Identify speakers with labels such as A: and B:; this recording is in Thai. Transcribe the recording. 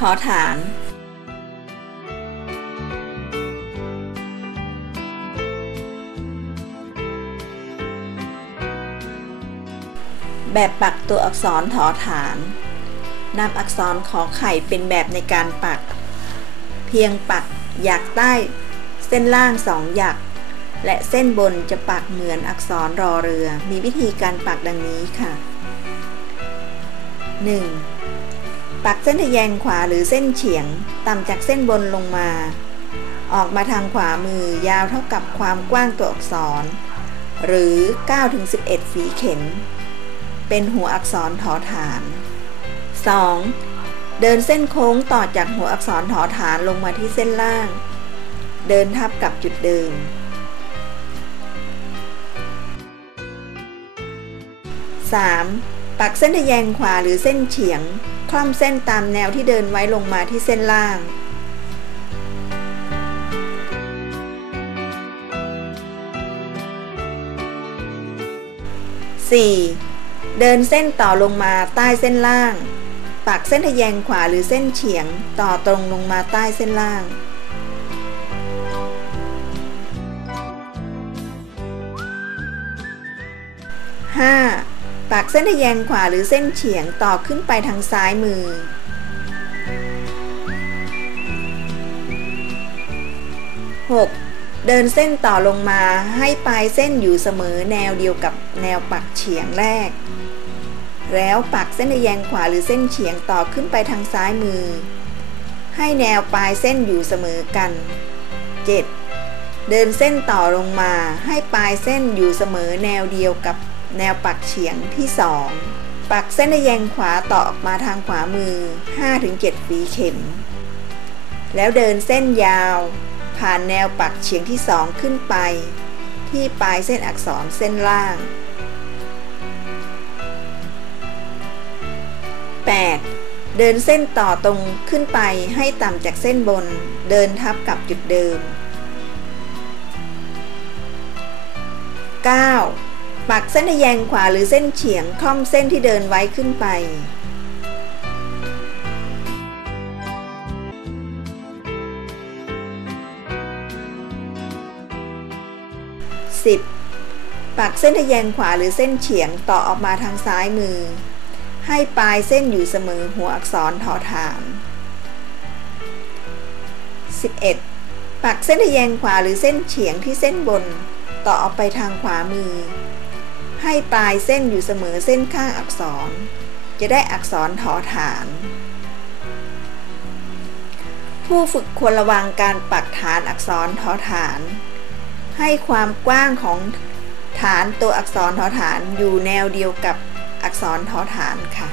A: ทอฐาน แบบปักตัวอักษรถอฐานนำอักษรขอไข่เป็นแบบในการปัก เพียงปักหยักใต้ เส้นล่างสองหยัก และเส้นบนจะปักเหมือนอักษรรอเรือ มีวิธีการปักดังนี้ค่ะ 1. ปักเส้นทะแยงขวาหรือเส้นเฉียง ต่ำจากเส้นบนลงมา ออกมาทางขวามือยาวเท่ากับความกว้างตัวอักษร หรือ 9-11ฝีเข็ม เป็นหัวอักษรถอฐาน 2. เดินเส้นโค้งต่อจากหัวอักษรถอฐานลงมาที่เส้นล่าง เดินทับกับจุดเดิม 3. ปักเส้นทะแยงขวาหรือเส้นเฉียง คล่อมเส้นตามแนวที่เดินไว้ลงมาที่เส้นล่าง 4. เดินเส้นต่อลงมาใต้เส้นล่าง ปักเส้นทะแยงขวาหรือเส้นเฉียงต่อตรงลงมาใต้เส้นล่าง 5. ปักเส้นทะแยงขวาหรือเส้นเฉียงต่อขึ้นไปทางซ้ายมือ 6. เดินเส้นต่อลงมาให้ปลายเส้นอยู่เสมอแนวเดียวกับแนวปักเฉียงแรก แล้วปักเส้นทะแยงขวาหรือเส้นเฉียงต่อขึ้นไปทางซ้ายมือ ให้แนวปลายเส้นอยู่เสมอกัน 7. เดินเส้นต่อลงมาให้ปลายเส้นอยู่เสมอแนวเดียวกับ แนวปักเฉียงที่ 2 ปักเส้นทะแยงขวาต่อออกมาทางขวามือ 5-7ฝีเข็ม แล้วเดินเส้นยาว ผ่านแนวปักเฉียงที่ 2 ขึ้นไป ที่ปลายเส้นอักษรเส้นล่าง 8. เดินเส้นต่อตรงขึ้นไปให้ต่ำจากเส้นบน เดินทับกับจุดเดิม 9. ปักเส้นทะแยงขวาหรือเส้นเฉียงค่อมเส้นที่เดินไว้ขึ้นไป 10. ปักเส้นทะแยงขวาหรือเส้นเฉียงต่อออกมาทางซ้ายมือ ให้ปลายเส้นอยู่เสมอหัวอักษรทอฐาน 11. ปักเส้นทะแยงขวาหรือเส้นเฉียงที่เส้นบน ต่อออกไปทางขวามือ ให้ปลายเส้นอยู่เสมอเส้นข้างอักษร จะได้อักษรทอฐาน ผู้ฝึกควรระวังการปักฐานอักษรทอฐาน ให้ความกว้างของฐานตัวอักษรทอฐานอยู่แนวเดียวกับอักษรทอฐานค่ะ